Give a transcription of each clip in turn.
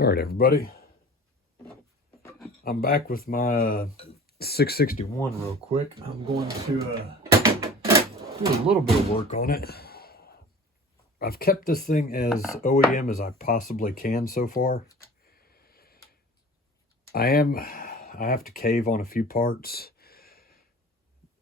All right, everybody. I'm back with my 661 real quick. I'm going to do a little bit of work on it. I've kept this thing as OEM as I possibly can so far. I have to cave on a few parts.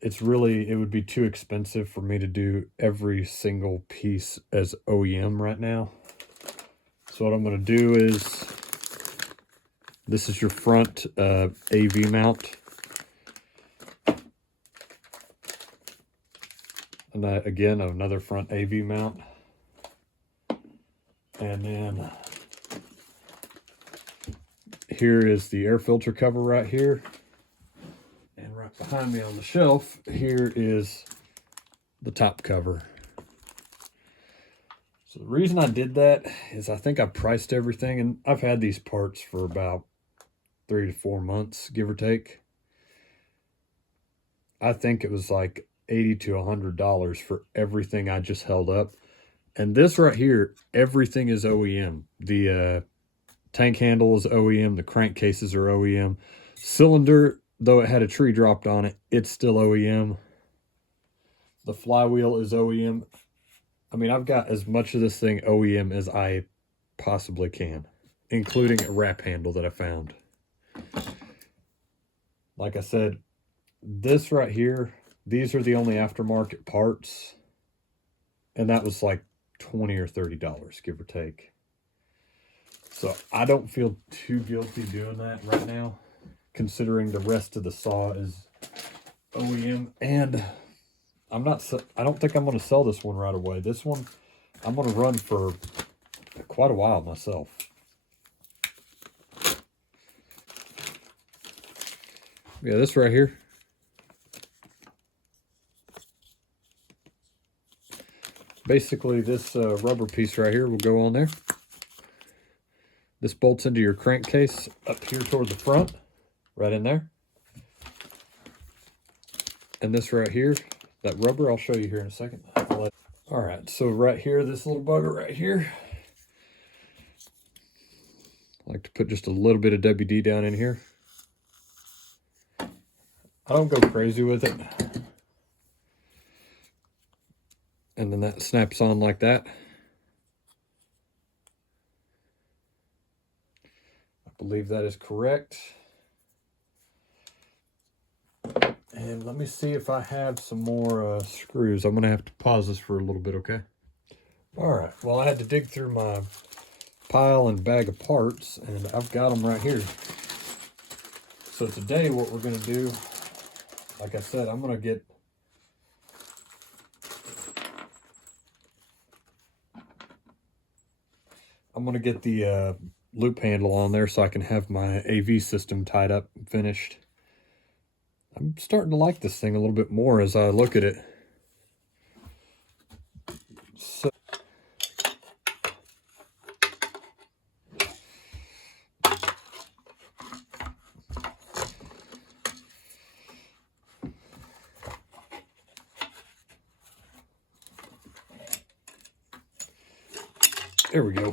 It would be too expensive for me to do every single piece as OEM right now. So what I'm going to do is, this is your front AV mount. And again, another front AV mount. And then here is the air filter cover right here. And right behind me on the shelf, here is the top cover. So the reason I did that is I think I priced everything, and I've had these parts for about 3 to 4 months, give or take. I think it was like $80 to $100 for everything I just held up. And this right here, everything is OEM. The tank handle is OEM. The crankcases are OEM. Cylinder, though it had a tree dropped on it, it's still OEM. The flywheel is OEM. I mean, I've got as much of this thing OEM as I possibly can, including a wrap handle that I found. Like I said, this right here, these are the only aftermarket parts. And that was like $20 or $30, give or take. So I don't feel too guilty doing that right now, considering the rest of the saw is OEM. And I don't think I'm going to sell this one right away. This one, I'm going to run for quite a while myself. Yeah, this right here. Basically, this rubber piece right here will go on there. This bolts into your crankcase up here toward the front, right in there. And this right here, that rubber, I'll show you here in a second. All right, so right here, this little bugger right here, I like to put just a little bit of WD down in here. I don't go crazy with it. And then that snaps on like that. I believe that is correct. And let me see if I have some more screws. I'm gonna have to pause this for a little bit, okay? All right, well, I had to dig through my pile and bag of parts, and I've got them right here. So today what we're gonna do, like I said, I'm gonna get the loop handle on there so I can have my AV system tied up and finished. I'm starting to like this thing a little bit more as I look at it. So there we go.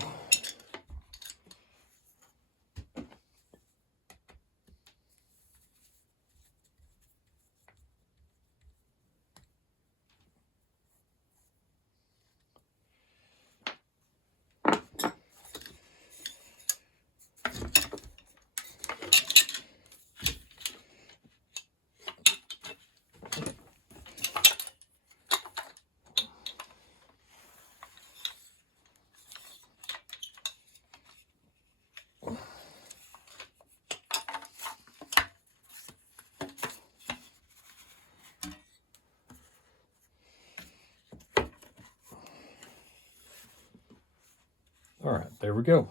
All right, there we go.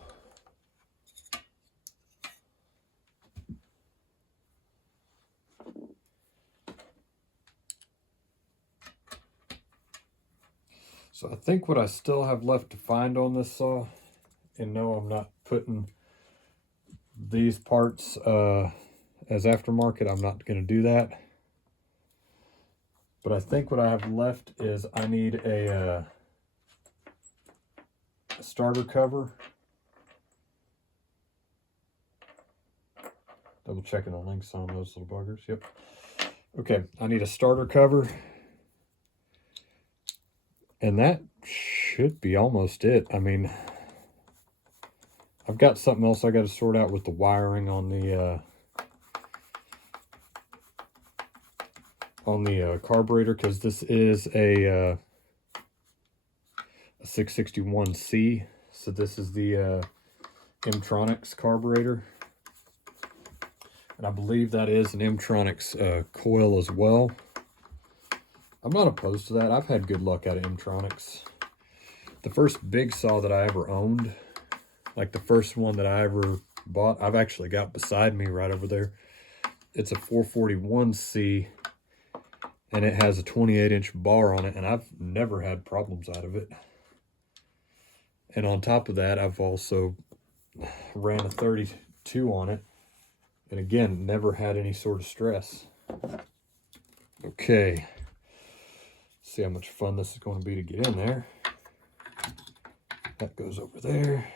So I think what I still have left to find on this saw, and no, I'm not putting these parts as aftermarket. I'm not going to do that. But I think what I have left is I need a starter cover Double checking the links on those little buggers. Yep. Okay, I need a starter cover. And that should be almost it. I mean, I've got something else I got to sort out with the wiring on the carburetor, because this is a 661C. So this is the M-Tronics carburetor. And I believe that is an M-Tronics coil as well. I'm not opposed to that. I've had good luck out of M-Tronics. The first big saw that I ever owned, like the first one that I ever bought, I've actually got beside me right over there. It's a 441C, and it has a 28-inch bar on it, and I've never had problems out of it. And on top of that, I've also ran a 32 on it, and again, never had any sort of stress. Okay. See how much fun this is going to be to get in there. That goes over there.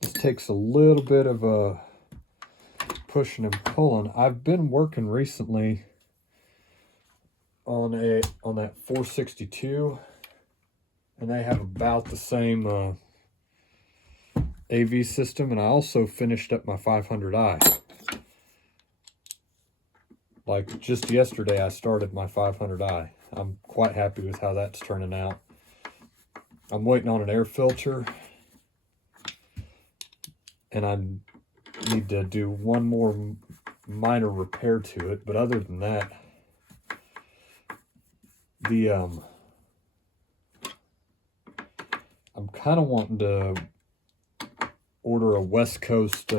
This takes a little bit of a pushing and pulling. I've been working recently on that 462, and they have about the same AV system, and I also finished up my 500i. Like just yesterday I started my 500i. I'm quite happy with how that's turning out. I'm waiting on an air filter, and I need to do one more minor repair to it, but other than that, I'm kind of wanting to order a West Coast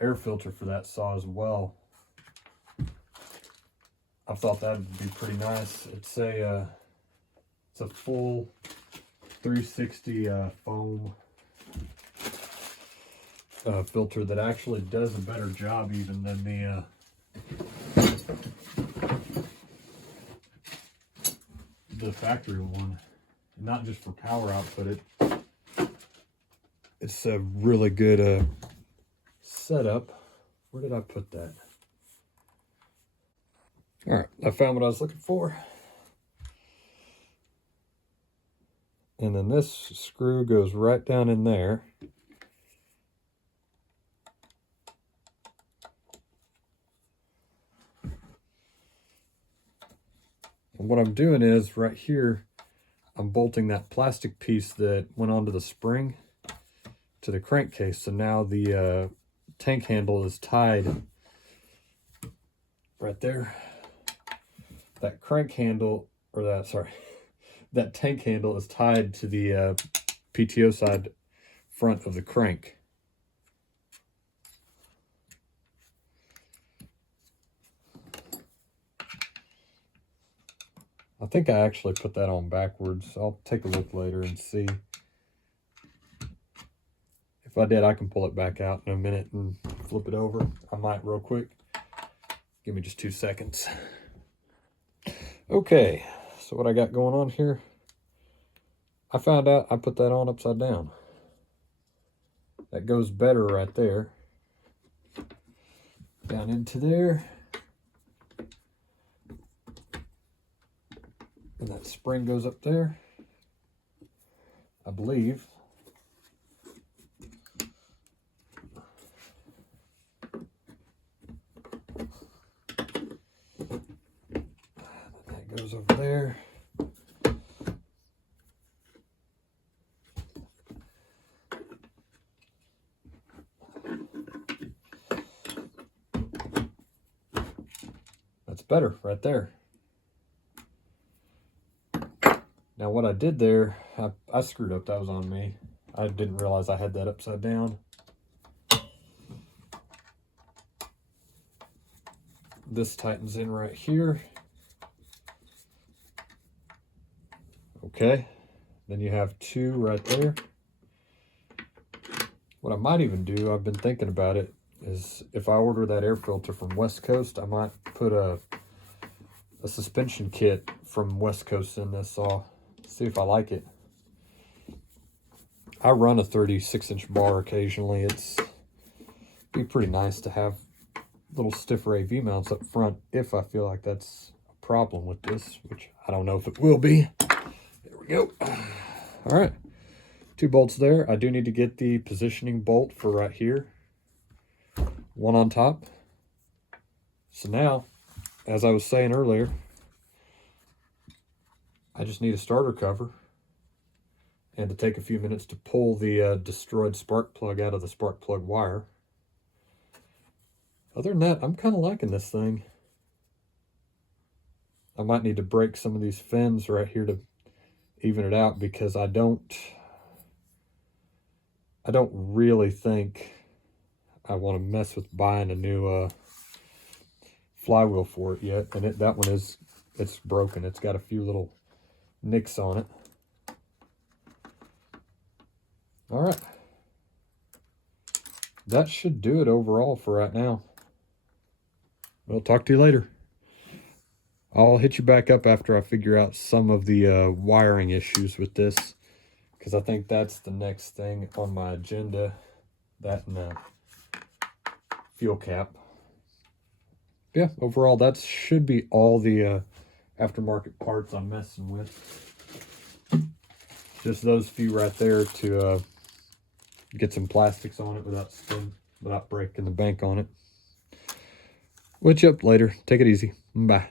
air filter for that saw as well. I thought that would be pretty nice. It's a full 360 foam filter that actually does a better job even than the factory one. Not just for power output, it's a really good setup. Where did I put that? All right, I found what I was looking for. And then this screw goes right down in there. And what I'm doing is right here, I'm bolting that plastic piece that went onto the spring to the crankcase. So now the tank handle is tied right there. That crank handle, or that tank handle is tied to the PTO side front of the crank. I think I actually put that on backwards. I'll take a look later and see. If I did, I can pull it back out in a minute and flip it over. I might real quick. Give me just 2 seconds. Okay, so what I got going on here, I found out I put that on upside down. That goes better right there. Down into there. And that spring goes up there, I believe. That goes over there. That's better right there. Now what I did there, I screwed up. That was on me. I didn't realize I had that upside down. This tightens in right here. Okay, Then you have 2 right there. What I might even do, I've been thinking about it, is if I order that air filter from West Coast, I might put a suspension kit from West Coast in this saw. See if I like it. I run a 36-inch bar occasionally. It's be pretty nice to have little stiffer AV mounts up front if I feel like that's a problem with this, which I don't know if it will be. There we go. All right, 2 bolts there. I do need to get the positioning bolt for right here. 1 on top. So now, as I was saying earlier, I just need a starter cover and to take a few minutes to pull the destroyed spark plug out of the spark plug wire. Other than that, I'm kind of liking this thing. I might need to break some of these fins right here to even it out, because I don't really think I want to mess with buying a new flywheel for it yet. And that one it's broken. It's got a few little nicks on it. All right, that should do it overall for right now. Well, talk to you later. I'll hit you back up after I figure out some of the wiring issues with this, because I think that's the next thing on my agenda, that and the fuel cap. Yeah, overall, that should be all the aftermarket parts I'm messing with. Just those few right there to get some plastics on it without breaking the bank on it. We'll catch you up later. Take it easy. Bye.